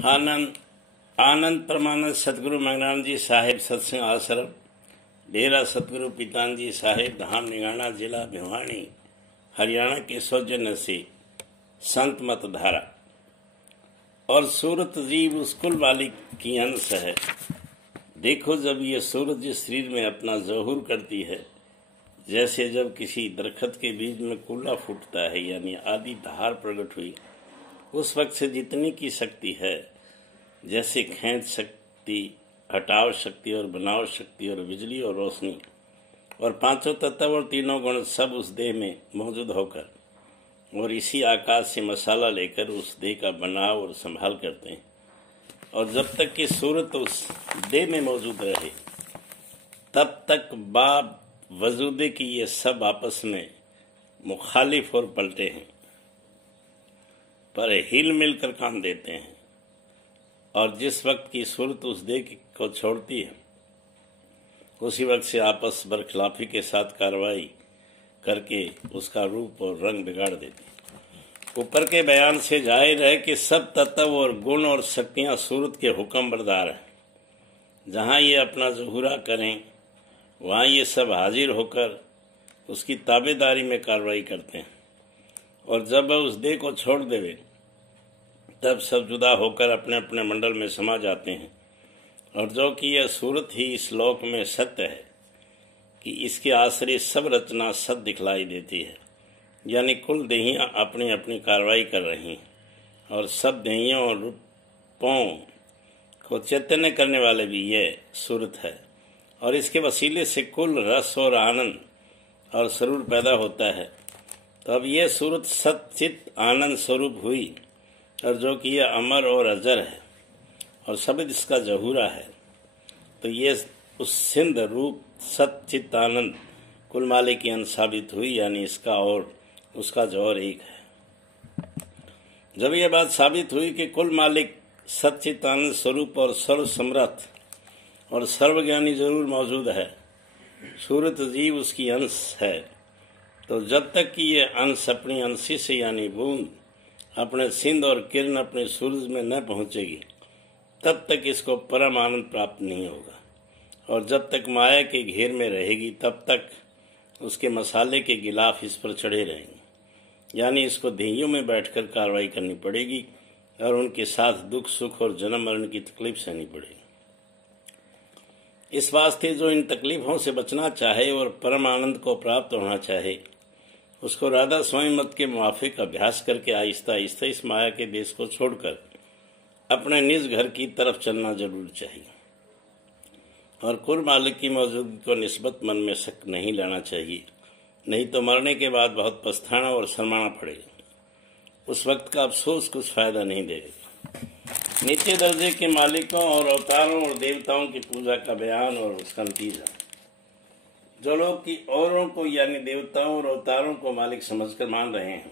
आनंद आनंद परमानंद सतगुरु मंगनानंद जी साहिब सत्संग आश्रम डेरा सतगुरु पितान जी साहिब धाम निगाना जिला भिवानी हरियाणा के सौजन्य से संत मत धारा और सूरत जीव उस कुल मालिक की अंश है। देखो, जब ये सूरत जिस शरीर में अपना ज़हूर करती है, जैसे जब किसी दरख्त के बीज में कुल्ला फूटता है यानी आदि धार प्रकट हुई, उस वक्त से जितनी की शक्ति है, जैसे खींच शक्ति, हटाव शक्ति और बनाव शक्ति और बिजली और रोशनी और पांचों तत्व और तीनों गुण सब उस देह में मौजूद होकर और इसी आकाश से मसाला लेकर उस देह का बनाव और संभाल करते हैं। और जब तक कि सूरत उस देह में मौजूद रहे, तब तक बाब वजूदे की ये सब आपस में मुखालिफ और पलटे हैं, पर हिल मिलकर काम देते हैं। और जिस वक्त की सूरत उस देह को छोड़ती है, उसी वक्त से आपस बरखिलाफी के साथ कार्रवाई करके उसका रूप और रंग बिगाड़ देती है। ऊपर के बयान से जाहिर है कि सब तत्व और गुण और शक्तियां सूरत के हुक्म बरदार हैं। जहां ये अपना ज़हूरा करें, वहां ये सब हाजिर होकर उसकी ताबेदारी में कार्रवाई करते हैं। और जब वह उस देह को छोड़ देवे, तब सब जुदा होकर अपने अपने मंडल में समा जाते हैं। और जो कि यह सूरत ही इस लोक में सत्य है कि इसके आश्रय सब रचना सत्य दिखलाई देती है, यानी कुल देहियां अपनी अपनी कार्रवाई कर रही हैं और सब देहियों और रूपों को चैतन्य करने वाले भी ये सूरत है। और इसके वसीले से कुल रस और आनंद और स्वरूप पैदा होता है। तो अब ये सूरत सच्चित आनंद स्वरूप हुई, और जो कि यह अमर और अजर है और शब्द इसका ज़हूरा है। तो ये उस सिंध रूप सच्चित आनंद कुल मालिक की अंश साबित हुई, यानी इसका और उसका जौहर एक है। जब यह बात साबित हुई कि कुल मालिक सच्चित आनंद स्वरूप और सर्व समर्थ और सर्वज्ञानी जरूर मौजूद है, सूरत जीव उसकी अंश है, तो जब तक कि ये अंश अपनी अंशी से यानी बूंद अपने सिंध और किरण अपने सूरज में न पहुंचेगी, तब तक इसको परम आनंद प्राप्त नहीं होगा। और जब तक माया के घेर में रहेगी, तब तक उसके मसाले के गिलाफ इस पर चढ़े रहेंगे, यानी इसको देहियों में बैठकर कार्रवाई करनी पड़ेगी और उनके साथ दुख सुख और जन्म मरण की तकलीफ सहनी पड़ेगी। इस वास्ते जो इन तकलीफों से बचना चाहे और परम आनंद को प्राप्त होना चाहे, उसको राधा स्वामी मत के मुआफिक अभ्यास करके आहिस्ता आहिस्ता इस माया के देश को छोड़कर अपने निज घर की तरफ चलना जरूर चाहिए। और कुल मालिक की मौजूदगी को निस्बत मन में शक नहीं लाना चाहिए, नहीं तो मरने के बाद बहुत पछताना और शर्माना पड़ेगा। उस वक्त का अफसोस कुछ फायदा नहीं देगा। नीचे दर्जे के मालिकों और अवतारों और देवताओं की पूजा का बयान और उसका नतीजा। जो लोग कि औरों को यानी देवताओं और अवतारों को मालिक समझकर मान रहे हैं,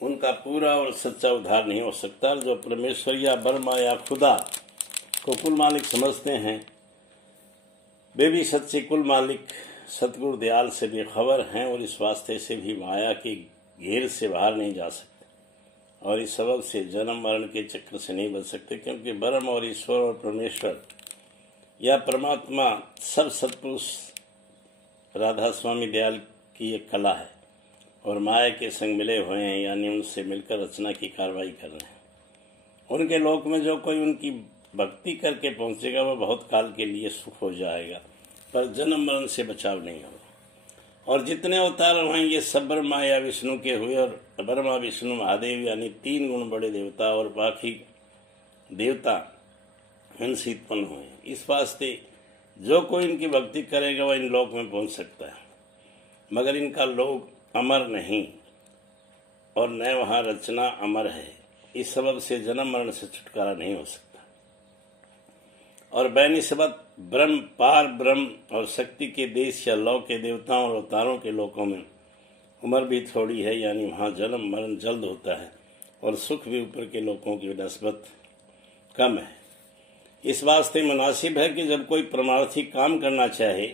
उनका पूरा और सच्चा उद्धार नहीं हो सकता। जो परमेश्वर या ब्रह्मा या खुदा को कुल मालिक समझते हैं, वे भी सच्चे कुल मालिक सतगुरु दयाल से बेखबर हैं और इस वास्ते से भी माया के घेर से बाहर नहीं जा सकते और इस सबब से जन्म मरण के चक्र से नहीं बच सकते, क्योंकि ब्रह्म और ईश्वर और परमेश्वर या परमात्मा सब सतपुरुष राधा स्वामी दयाल की एक कला है और माया के संग मिले हुए हैं, यानी उनसे मिलकर रचना की कार्रवाई कर रहे हैं। उनके लोक में जो कोई उनकी भक्ति करके पहुंचेगा, वह बहुत काल के लिए सुख हो जाएगा, पर जन्म मरण से बचाव नहीं होगा। और जितने अवतार हैं, ये सब ब्रह्मा या विष्णु के हुए, और ब्रह्मा विष्णु महादेव यानी तीन गुण बड़े देवता और बाकी देवता इनसे उत्पन्न हुए। इस वास्ते जो कोई इनकी भक्ति करेगा, वह इन लोक में पहुंच सकता है, मगर इनका लोक अमर नहीं और न वहाँ रचना अमर है। इस सबब से जन्म मरण से छुटकारा नहीं हो सकता। और बेनिस्बत ब्रह्म, पार ब्रह्म और शक्ति के देश या लौ के देवताओं और अवतारों के लोकों में उम्र भी थोड़ी है, यानी वहाँ जन्म मरण जल्द होता है और सुख भी ऊपर के लोकों की निस्बत कम है। इस वास्ते मुनासिब है कि जब कोई परमार्थी काम करना चाहे,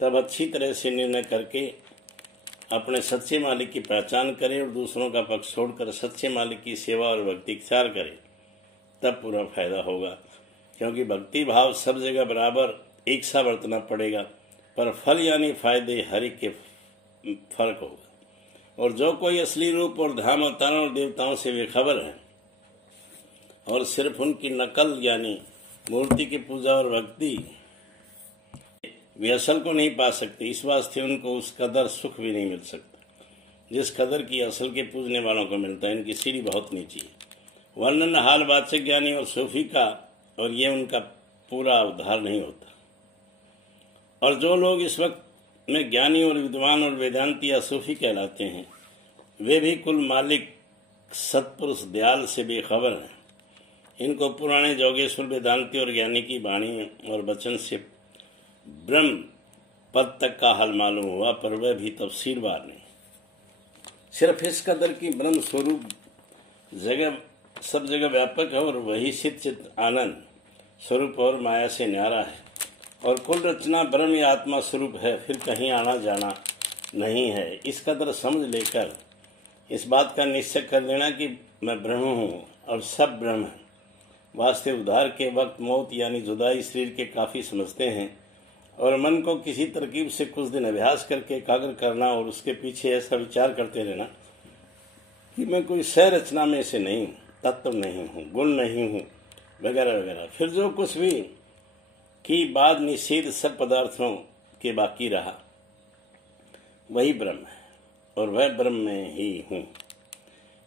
तब अच्छी तरह से निर्णय करके अपने सच्चे मालिक की पहचान करे और दूसरों का पक्ष छोड़कर सच्चे मालिक की सेवा और भक्ति इख्तियार करे तब पूरा फायदा होगा, क्योंकि भक्ति भाव सब जगह बराबर एक सा बरतना पड़ेगा, पर फल यानी फायदे हर एक के फर्क होगा। और जो कोई असली रूप और धाम अवतारों और देवताओं से बेखबर है और सिर्फ उनकी नकल यानी मूर्ति की पूजा और भक्ति वे असल को नहीं पा सकते, इस वास्ते उनको उस कदर सुख भी नहीं मिल सकता जिस कदर की असल के पूजने वालों को मिलता है। इनकी सीढ़ी बहुत नीची है। वर्णन हाल वाचक ज्ञानी और सूफी का, और ये उनका पूरा उद्धार नहीं होता। और जो लोग इस वक्त में ज्ञानी और विद्वान और वेदांती या सूफी कहलाते हैं, वे भी कुल मालिक सत्पुरुष दयाल से बेखबर हैं। इनको पुराने जोगेश्वर वेदांती और ज्ञानी की वाणी और वचन से ब्रह्म पद तक का हाल मालूम हुआ, पर वह भी तफसीलवार नहीं। सिर्फ इस कदर की ब्रह्म स्वरूप जगह सब जगह व्यापक है और वही चित आनंद स्वरूप और माया से न्यारा है, और कुल रचना ब्रह्म या आत्मा स्वरूप है, फिर कहीं आना जाना नहीं है। इस कदर समझ लेकर इस बात का निश्चय कर लेना कि मैं ब्रह्म हूँ और सब ब्रह्म है। वास्तव उद्धार के वक्त मौत यानी जुदाई शरीर के काफी समझते हैं, और मन को किसी तरकीब से कुछ दिन अभ्यास करके एकाग्र करना और उसके पीछे ऐसा विचार करते रहना कि मैं कोई सह रचना में से नहीं हूँ, तत्व नहीं हूँ, गुण नहीं हूँ, वगैरह वगैरह। फिर जो कुछ भी की बाद निषेध सब पदार्थों के बाकी रहा वही ब्रह्म है, और वह ब्रह्म में ही हूँ।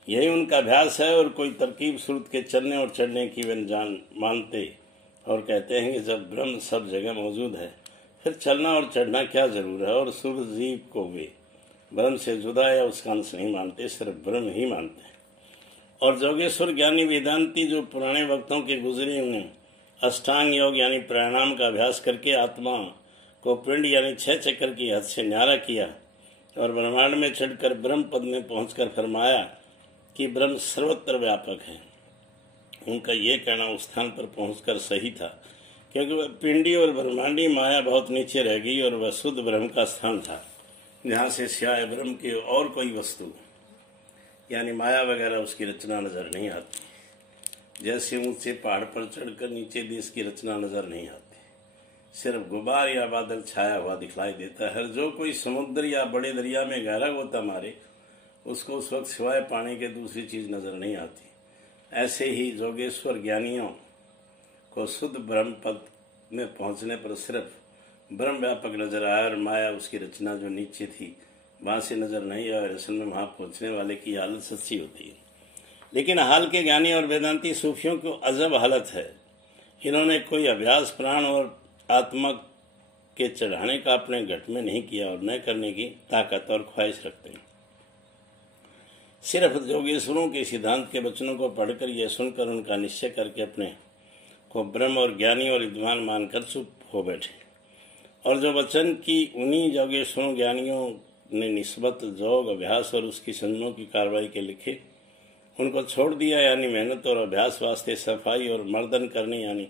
यही उनका अभ्यास है, और कोई तरकीब सूरत के चलने और चढ़ने की वे जान मानते और कहते हैं कि जब ब्रह्म सब जगह मौजूद है फिर चलना और चढ़ना क्या जरूर है। और सूरत जीव को वे ब्रह्म से जुदा या उसका अंश नहीं मानते, सिर्फ ब्रह्म ही मानते हैं। और जोगेश्वर ज्ञानी वेदांती जो पुराने वक्तों के गुजरे, उन्हें अष्टांग योग यानी प्राणायाम का अभ्यास करके आत्मा को पिंड यानी 6 चक्कर की हद से न्यारा किया और ब्रह्मांड में चढ़कर ब्रह्म पद में पहुंचकर फरमाया कि ब्रह्म सर्वत्र व्यापक है। उनका ये कहना उस स्थान पर पहुंचकर सही था, क्योंकि वह पिंडी और ब्रह्मांडी माया बहुत नीचे रह गई और वह शुद्ध ब्रह्म का स्थान था, जहाँ से सिवाय ब्रह्म की और कोई वस्तु यानी माया वगैरह उसकी रचना नजर नहीं आती। जैसे ऊंचे पहाड़ पर चढ़कर नीचे देश की रचना नजर नहीं आती, सिर्फ गुबार या बादल छाया हुआ दिखलाई देता है। जो कोई समुद्र या बड़े दरिया में गहरा गोता मारे उसको उस वक्त सिवाय पानी के दूसरी चीज नजर नहीं आती। ऐसे ही जोगेश्वर ज्ञानियों को शुद्ध ब्रह्म पद में पहुंचने पर सिर्फ ब्रह्म व्यापक नजर आया और माया उसकी रचना जो नीचे थी वहां से नजर नहीं आया। असल में वहां पहुंचने वाले की हालत सच्ची होती है, लेकिन हाल के ज्ञानी और वेदांती सूफियों को अजब हालत है। इन्होंने कोई अभ्यास प्राण और आत्मा के चढ़ाने का अपने घट में नहीं किया और न करने की ताकत और ख्वाहिश रखते हैं। सिर्फ जोगेश्वरों के सिद्धांत के वचनों को पढ़कर यह सुनकर उनका निश्चय करके अपने को ब्रह्म और ज्ञानी और विद्वान मानकर चुप हो बैठे, और जो वचन की उन्हीं जोगेश्वरों ज्ञानियों ने निस्बत जोग अभ्यास और उसकी संयमों की कार्रवाई के लिखे उनको छोड़ दिया, यानी मेहनत और अभ्यास वास्ते सफाई और मर्दन करने यानी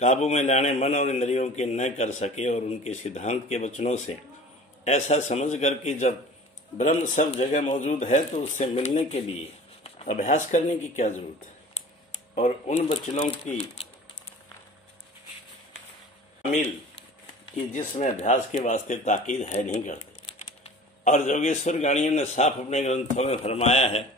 काबू में लाने मन और इंद्रियों के न कर सके। और उनके सिद्धांत के वचनों से ऐसा समझ कर कि जब ब्रह्म सब जगह मौजूद है तो उससे मिलने के लिए अभ्यास करने की क्या जरूरत है, और उन वचनों की शामिल कि जिसमें अभ्यास के वास्ते ताकीद है नहीं करते। और जोगेश्वर ज्ञानियों ने साफ अपने ग्रंथों में फरमाया है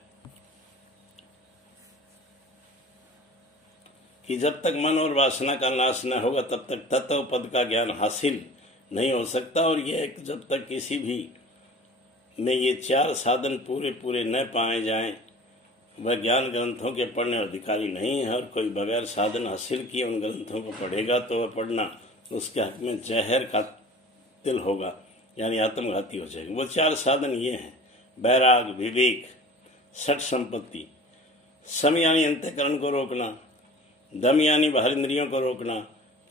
कि जब तक मन और वासना का नाश न होगा तब तक तत्व पद का ज्ञान हासिल नहीं हो सकता। और यह जब तक किसी भी में ये 4 साधन पूरे न पाए जाएं, वह ज्ञान ग्रंथों के पढ़ने अधिकारी नहीं है। और कोई बगैर साधन हासिल किए उन ग्रंथों को पढ़ेगा तो वह पढ़ना उसके हक में जहर का तिल होगा, यानी आत्मघाती हो जाएगा। वो 4 साधन ये हैं: बैराग, विवेक, सठ संपत्ति, सम यानी अंतःकरण को रोकना, दम यानी बाहर इंद्रियों को रोकना,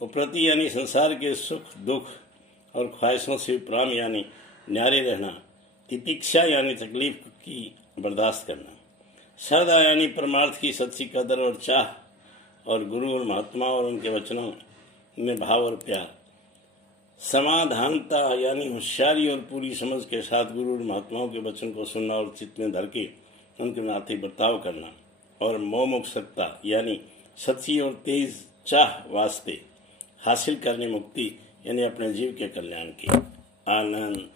उपरति यानी संसार के सुख दुख और ख्वाहिशों से विपराम यानी न्यारे रहना, तितिक्षा यानी तकलीफ की बर्दाश्त करना, श्रद्धा यानी परमार्थ की सच्ची कदर और चाह, और गुरु और महात्मा और उनके वचनों में भाव और प्यार, समाधानता यानी होशियारी और पूरी समझ के साथ गुरु और महात्माओं के वचन को सुनना और चित्त में धर के उनके नाते बर्ताव करना, और मोहमुक्तता यानी सच्ची और तेज चाह वास्ते हासिल करनी मुक्ति यानी अपने जीव के कल्याण की। आनंद।